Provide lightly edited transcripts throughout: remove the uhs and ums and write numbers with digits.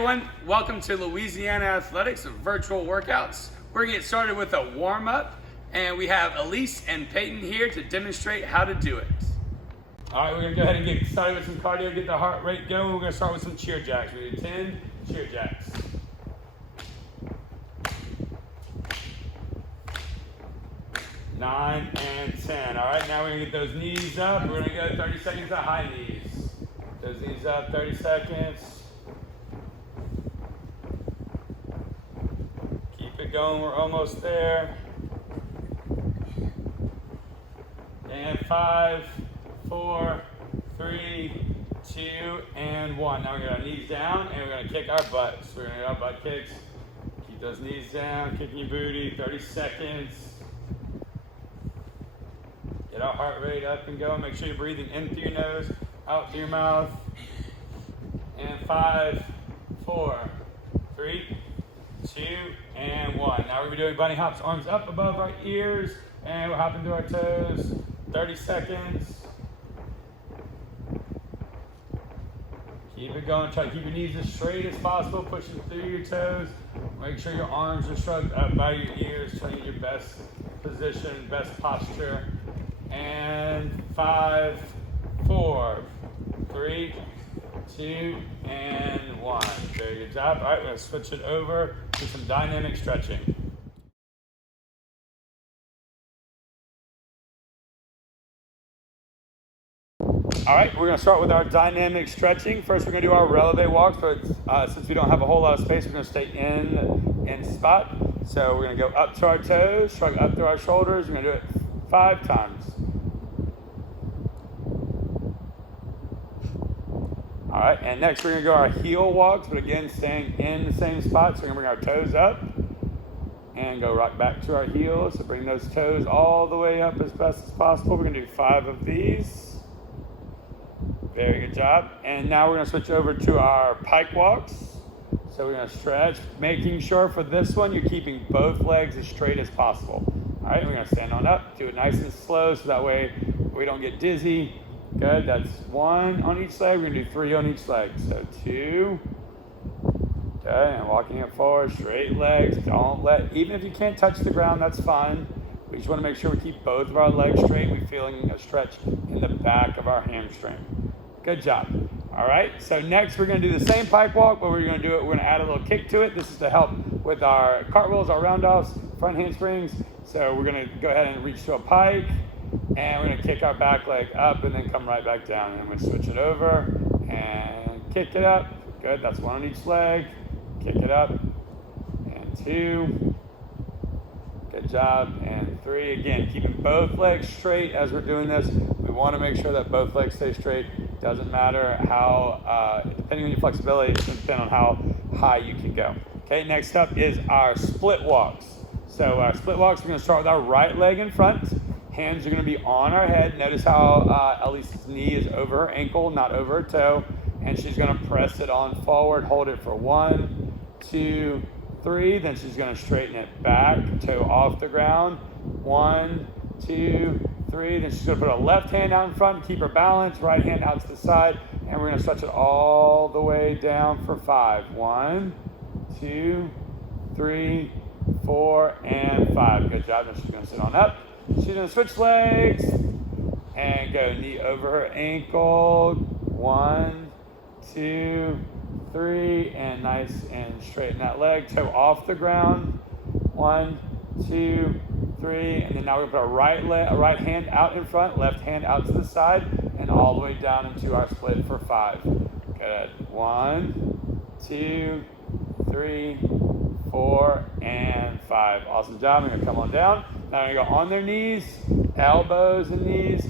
everyone, welcome to Louisiana Athletics virtual workouts. We're gonna get started with a warm-up, and we have Elise and Peyton here to demonstrate how to do it. All right, we're gonna go ahead and get started with some cardio, get the heart rate going. We're gonna start with some cheer jacks. We do 10 cheer jacks. Nine and 10. All right, now we're gonna get those knees up. We're gonna go 30 seconds of high knees. Those knees up, 30 seconds. Keep it going, we're almost there. And 5, 4, 3, 2, and 1. Now we're gonna knees down and we're gonna kick our butts. We're gonna get our butt kicks. Keep those knees down, kicking your booty, 30 seconds. Get our heart rate up and going. Make sure you're breathing in through your nose, out through your mouth. And 5, 4, 3, 2, and 1. Now we're doing bunny hops, arms up above our ears, and we're hopping through our toes. 30 seconds. Keep it going. Try to keep your knees as straight as possible, pushing through your toes. Make sure your arms are shrugged up by your ears, trying to get your best position, best posture. And 5, 4, 3, 2, and 1. Very good job. All right, we're going to switch it over to some dynamic stretching. All right, we're going to start with our dynamic stretching. First, we're going to do our releve walks, but since we don't have a whole lot of space, we're going to stay in spot. So we're going to go up to our toes, shrug up through our shoulders. We're going to do it 5 times. All right, and next we're gonna go our heel walks, but again, staying in the same spot. So we're gonna bring our toes up and go right back to our heels. So bring those toes all the way up as best as possible. We're gonna do 5 of these. Very good job. And now we're gonna switch over to our pike walks. So we're gonna stretch, making sure for this one, you're keeping both legs as straight as possible. All right, we're gonna stand on up, do it nice and slow so that way we don't get dizzy. Good, that's 1 on each leg. We're gonna do 3 on each leg. So 2, okay, and walking it forward, straight legs. Don't let, even if you can't touch the ground, that's fine. We just wanna make sure we keep both of our legs straight. We're feeling a stretch in the back of our hamstring. Good job. All right, so next we're gonna do the same pike walk, but we're gonna add a little kick to it. This is to help with our cartwheels, our roundoffs, front handsprings. So we're gonna go ahead and reach to a pike. And we're going to kick our back leg up and then come right back down. And we switch it over and kick it up. Good, that's 1 on each leg. Kick it up. And 2. Good job. And 3. Again, keeping both legs straight as we're doing this. We want to make sure that both legs stay straight. Doesn't matter how, depending on your flexibility, it's going to depend on how high you can go. Okay, next up is our split walks. So our split walks, we're going to start with our right leg in front. Hands are going to be on our head. Notice how Elise's knee is over her ankle, not over her toe. And she's going to press it on forward. Hold it for 1, 2, 3. Then she's going to straighten it back, toe off the ground. 1, 2, 3. Then she's going to put her left hand out in front, keep her balance. Right hand out to the side. And we're going to stretch it all the way down for 5. 1, 2, 3, 4, and 5. Good job. Then she's going to sit on up. She's going to switch legs and go knee over her ankle. 1, 2, 3, and nice and straighten that leg. Toe off the ground. 1, 2, 3, and then now we're going to put a right hand out in front, left hand out to the side, and all the way down into our split for 5. Good. 1, 2, 3, 4, and 5. Awesome job. We're going to come on down. Now we're going to go on their knees, elbows and knees.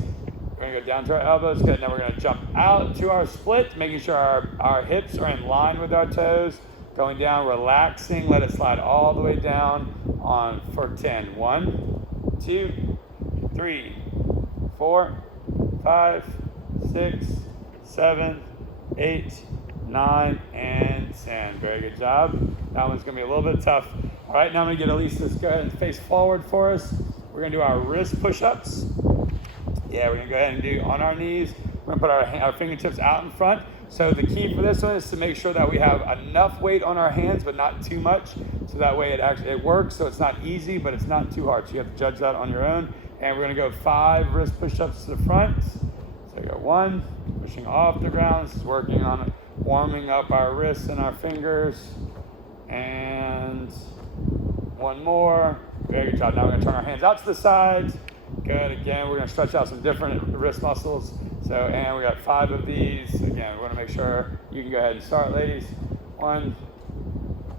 We're going to go down to our elbows. Good. Now we're going to jump out to our split, making sure our hips are in line with our toes. Going down, relaxing. Let it slide all the way down on for 10. 1, 2, 3, 4, 5, 6, 7, 8, 9, and 10. Very good job. That one's going to be a little bit tough. All right, now I'm going to get Elise to go ahead and face forward for us. We're going to do our wrist push-ups. Yeah, we're going to go ahead and do on our knees. We're going to put our fingertips out in front. So the key for this one is to make sure that we have enough weight on our hands, but not too much. So that way it works. So it's not easy, but it's not too hard. So you have to judge that on your own. And we're gonna go 5 wrist push-ups to the front. So go 1, pushing off the ground. This is working on warming up our wrists and our fingers. And 1 more. Very good job. Now we're gonna turn our hands out to the sides. Good. Again, we're gonna stretch out some different wrist muscles. So, and we got 5 of these. Again, we wanna make sure you can go ahead and start, ladies. 1,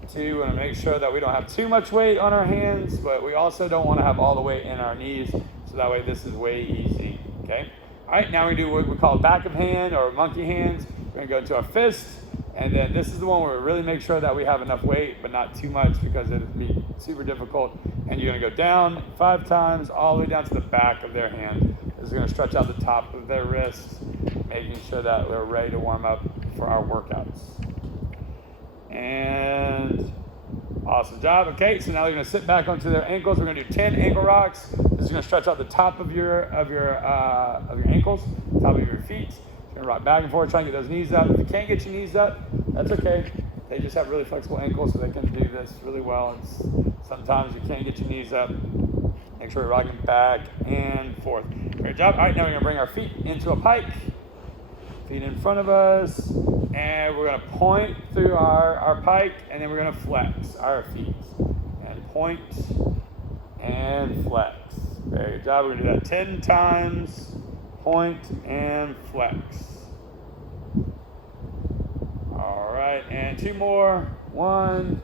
2, we wanna make sure that we don't have too much weight on our hands, but we also don't wanna have all the weight in our knees. So that way this is way easy, okay? All right, now we do what we call back of hand or monkey hands. We're gonna go into our fist. And then this is the one where we really make sure that we have enough weight, but not too much because it would be super difficult. And you're gonna go down 5 times, all the way down to the back of their hand. This is gonna stretch out the top of their wrist, making sure that we're ready to warm up for our workouts. And awesome job. Okay, so now they're gonna sit back onto their ankles. We're gonna do 10 ankle rocks. This is gonna stretch out the top of your ankles, top of your feet. Gonna rock back and forth, try and get those knees up. If you can't get your knees up, that's okay. They just have really flexible ankles, so they can do this really well. Sometimes you can't get your knees up. Make sure you're rocking back and forth. Great job. All right, now we're gonna bring our feet into a pike. Feet in front of us, and we're gonna point through our pike, and then we're gonna flex our feet. And point and flex. Very good job. We're gonna do that 10 times. Point and flex. All right, and 2 more. 1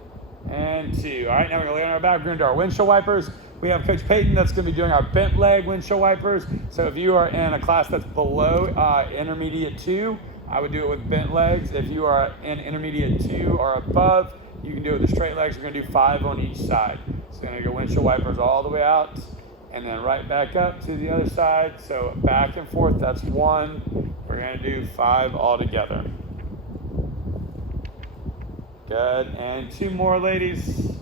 and 2. All right, now we're gonna lay on our back. We're gonna do our windshield wipers. We have Coach Peyton that's gonna be doing our bent leg windshield wipers. So if you are in a class that's below intermediate 2, I would do it with bent legs. If you are in intermediate 2 or above, you can do it with the straight legs. We're gonna do 5 on each side. So we're gonna go windshield wipers all the way out, and then right back up to the other side. So back and forth, that's 1. We're gonna do 5 all together. Good, and 2 more, ladies.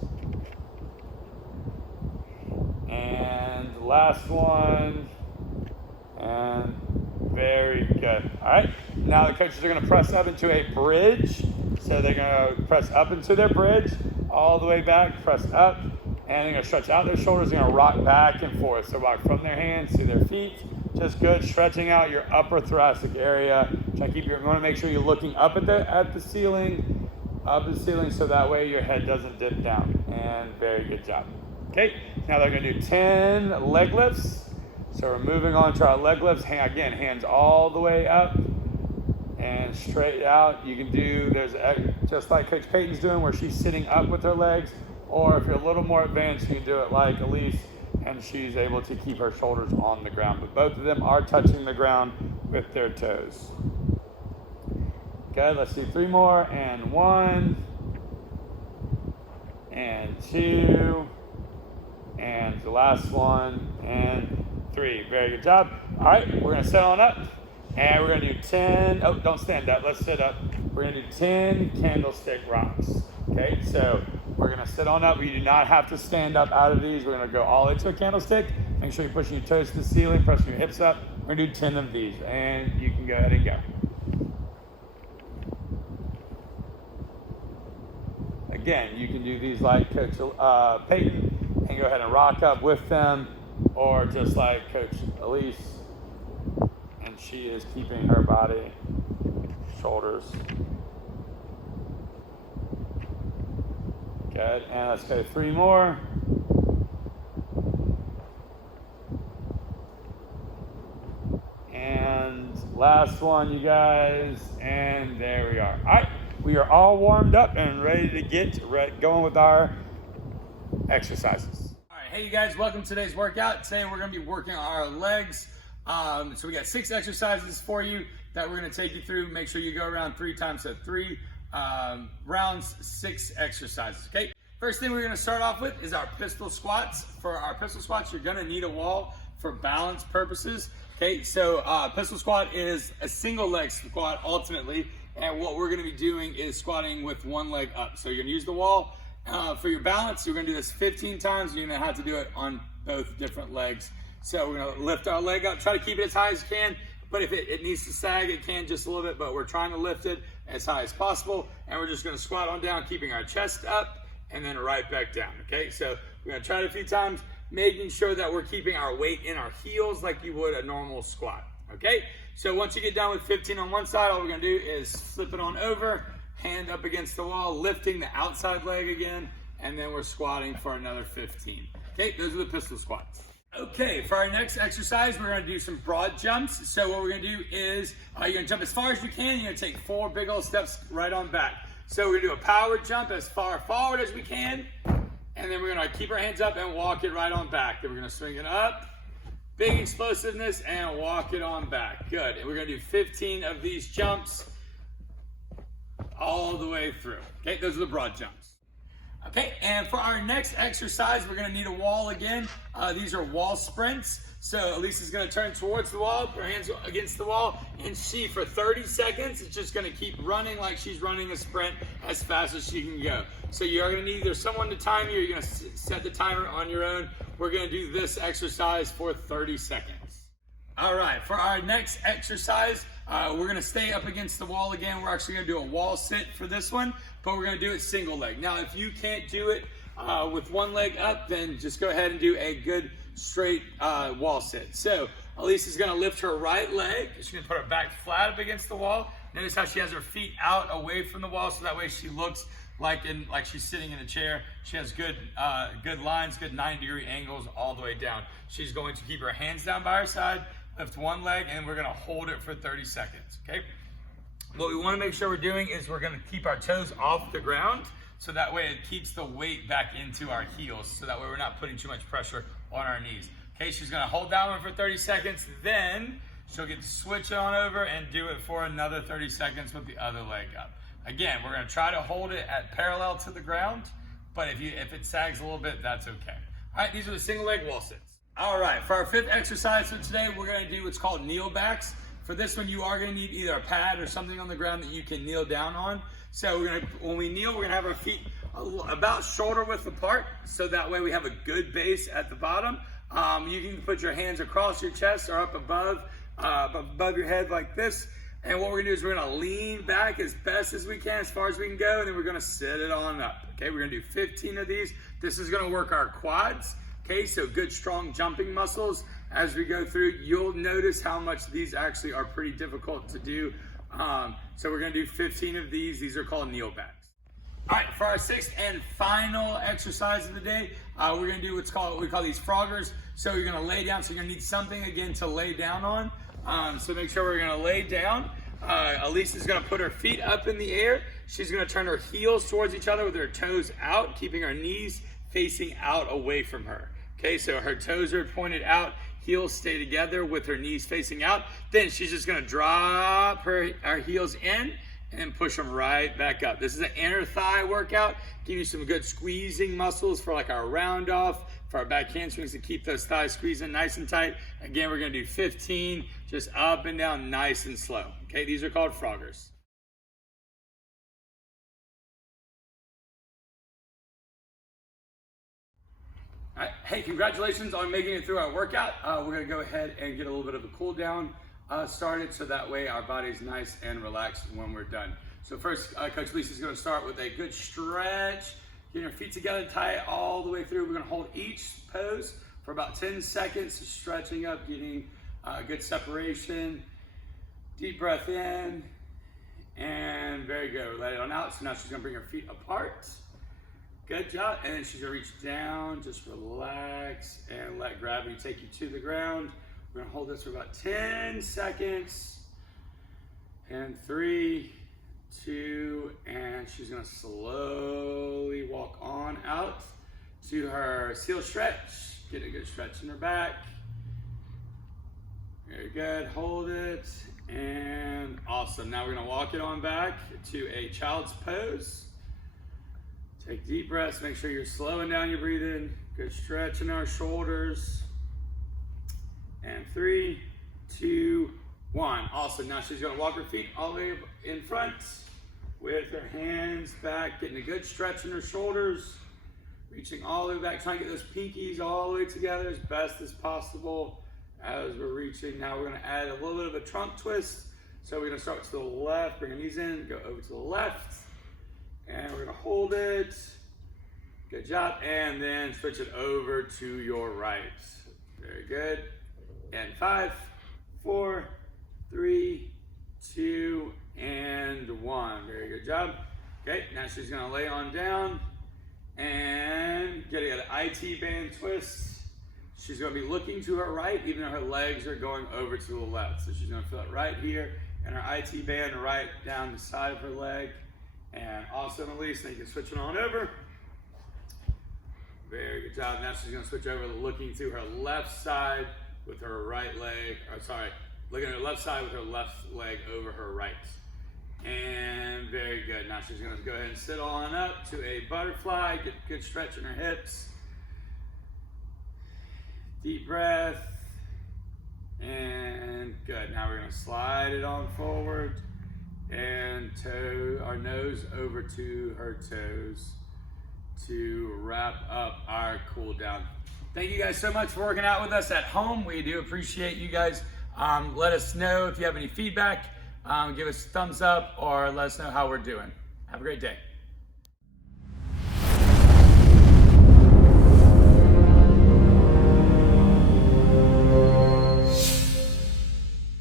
And last one, and very good. All right, now the coaches are gonna press up into a bridge. So they're gonna press up into their bridge, all the way back, press up, and they're gonna stretch out their shoulders. They're gonna rock back and forth. So rock from their hands to their feet. Just good, stretching out your upper thoracic area. Try to keep you wanna make sure you're looking up at the ceiling, so that way your head doesn't dip down. And very good job. Okay, now they're gonna do 10 leg lifts. So we're moving on to our leg lifts. Again, hands all the way up and straight out. You can do, just like Coach Peyton's doing, where she's sitting up with her legs. Or if you're a little more advanced, you can do it like Elise, and she's able to keep her shoulders on the ground. But both of them are touching the ground with their toes. Good, let's do 3 more. And 1, and 2, and the last one, and 3. Very good job. All right, we're gonna sit on up, and we're gonna do 10, oh, don't stand up, let's sit up. We're gonna do 10 candlestick rocks. Okay, so we're gonna sit on up. You do not have to stand up out of these. We're gonna go all the way to a candlestick. Make sure you're pushing your toes to the ceiling, pressing your hips up. We're gonna do 10 of these, and you can go ahead and go. Again, you can do these like Coach Peyton and go ahead and rock up with them, or just like Coach Elise, and she is keeping her body, shoulders. Good, and let's go 3 more. And last one, you guys, and there we are. All right, we are all warmed up and ready to get going with our exercises. All right, hey you guys, welcome to today's workout. Today we're gonna be working on our legs. So we got 6 exercises for you that we're gonna take you through. Make sure you go around 3 times, so 3 rounds, 6 exercises, okay? First thing we're gonna start off with is our pistol squats. For our pistol squats, you're gonna need a wall for balance purposes, okay? So pistol squat is a single leg squat ultimately, and what we're gonna be doing is squatting with 1 leg up. So you're gonna use the wall. For your balance, you're gonna do this 15 times, and you're gonna have to do it on both different legs. So we're gonna lift our leg up, try to keep it as high as you can, but if it needs to sag, it can just a little bit, but we're trying to lift it as high as possible. And we're just gonna squat on down, keeping our chest up and then right back down, okay? So we're gonna try it a few times, making sure that we're keeping our weight in our heels like you would a normal squat, okay? So once you get done with 15 on one side, all we're gonna do is flip it on over, hand up against the wall, lifting the outside leg again, and then we're squatting for another 15. Okay, those are the pistol squats. Okay, for our next exercise, we're gonna do some broad jumps. So what we're gonna do is, you're gonna jump as far as you can. You're gonna take 4 big old steps right on back. So we're gonna do a power jump as far forward as we can, and then we're gonna keep our hands up and walk it right on back. Then we're gonna swing it up, big explosiveness, and walk it on back. Good, and we're gonna do 15 of these jumps all the way through. Okay, those are the broad jumps. Okay, and for our next exercise, we're gonna need a wall again. These are wall sprints. So Elisa's gonna turn towards the wall, put her hands against the wall, and she, for 30 seconds, is just gonna keep running like she's running a sprint as fast as she can go. So you're gonna need either someone to time you, or you're gonna set the timer on your own. We're gonna do this exercise for 30 seconds. All right, for our next exercise, we're gonna stay up against the wall again. We're actually gonna do a wall sit for this one, but we're gonna do it single leg. Now, if you can't do it with one leg up, then just go ahead and do a good straight wall sit. So Elisa's gonna lift her right leg. She's gonna put her back flat up against the wall. Notice how she has her feet out away from the wall, so that way she looks like she's sitting in a chair. She has good lines, good 90-degree angles all the way down. She's going to keep her hands down by her side, lift one leg, and we're gonna hold it for 30 seconds, okay? What we wanna make sure we're doing is we're gonna keep our toes off the ground, so that way it keeps the weight back into our heels, so that way we're not putting too much pressure on our knees. Okay, she's gonna hold that one for 30 seconds, then she'll get to switch on over and do it for another 30 seconds with the other leg up. Again, we're gonna try to hold it at parallel to the ground, but if it sags a little bit, that's okay. All right, these are the single leg wall sits. All right, for our 5th exercise for today, we're gonna do what's called kneel backs. For this one, you are gonna need either a pad or something on the ground that you can kneel down on. So when we kneel, we're gonna have our feet about shoulder width apart, so that way we have a good base at the bottom. You can put your hands across your chest or up above your head like this. And what we're gonna do is we're gonna lean back as best as we can, as far as we can go, and then we're gonna sit it on up. Okay, we're gonna do 15 of these. This is gonna work our quads. Okay, so good strong jumping muscles. As we go through, you'll notice how much these actually are pretty difficult to do. So we're gonna do 15 of these. These are called kneel backs. All right, for our 6th and final exercise of the day, we're gonna do what we call these froggers. So you're gonna lay down, so you're gonna need something again to lay down on. So make sure we're gonna lay down. Elisa's gonna put her feet up in the air. She's gonna turn her heels towards each other with her toes out, keeping her knees facing out away from her. Okay, so her toes are pointed out, heels stay together with her knees facing out. Then she's just gonna drop her heels in and push them right back up. This is an inner thigh workout. Give you some good squeezing muscles for like our round off, for our back hamstrings to keep those thighs squeezing nice and tight. Again, we're gonna do 15, just up and down, nice and slow. Okay, these are called froggers. All right. Hey, congratulations on making it through our workout. We're gonna go ahead and get a little bit of a cool down started, so that way our body's nice and relaxed when we're done. So first, Coach Lisa's gonna start with a good stretch. Get your feet together, tie it all the way through. We're gonna hold each pose for about 10 seconds, stretching up, getting good separation. Deep breath in, and very good. Let it on out. So now she's gonna bring her feet apart. Good job. And then she's gonna reach down, just relax, and let gravity take you to the ground. We're gonna hold this for about 10 seconds. And 3, 2, and she's gonna slowly walk on out to her seal stretch. Get a good stretch in her back. Very good, hold it, and awesome. Now we're gonna walk it on back to a child's pose. Take deep breaths, make sure you're slowing down your breathing. Good stretch in our shoulders. And 3, 2, 1. Awesome, now she's gonna walk her feet all the way in front with her hands back, getting a good stretch in her shoulders, reaching all the way back, trying to get those pinkies all the way together as best as possible as we're reaching, now we're gonna add a little bit of a trunk twist. So we're gonna start to the left, bring your knees in, go over to the left, and we're gonna hold it. Good job, and then switch it over to your right. Very good. And 5, 4, 3, 2, and 1. Very good job. Okay, now she's gonna lay on down and getting an IT band twist. She's gonna be looking to her right, even though her legs are going over to the left. So she's gonna feel it right here, and her IT band right down the side of her leg. And also release, then you can switch it on over. Very good job. Now she's gonna switch over, looking to her left side with her right leg, or sorry, looking at her left side with her left leg over her right. And very good. Now she's gonna go ahead and sit on up to a butterfly, get a good stretch in her hips. Deep breath, and good. Now we're gonna slide it on forward and toe our nose over to her toes to wrap up our cool down. Thank you guys so much for working out with us at home. We do appreciate you guys. Let us know if you have any feedback. Give us a thumbs up or let us know how we're doing. Have a great day.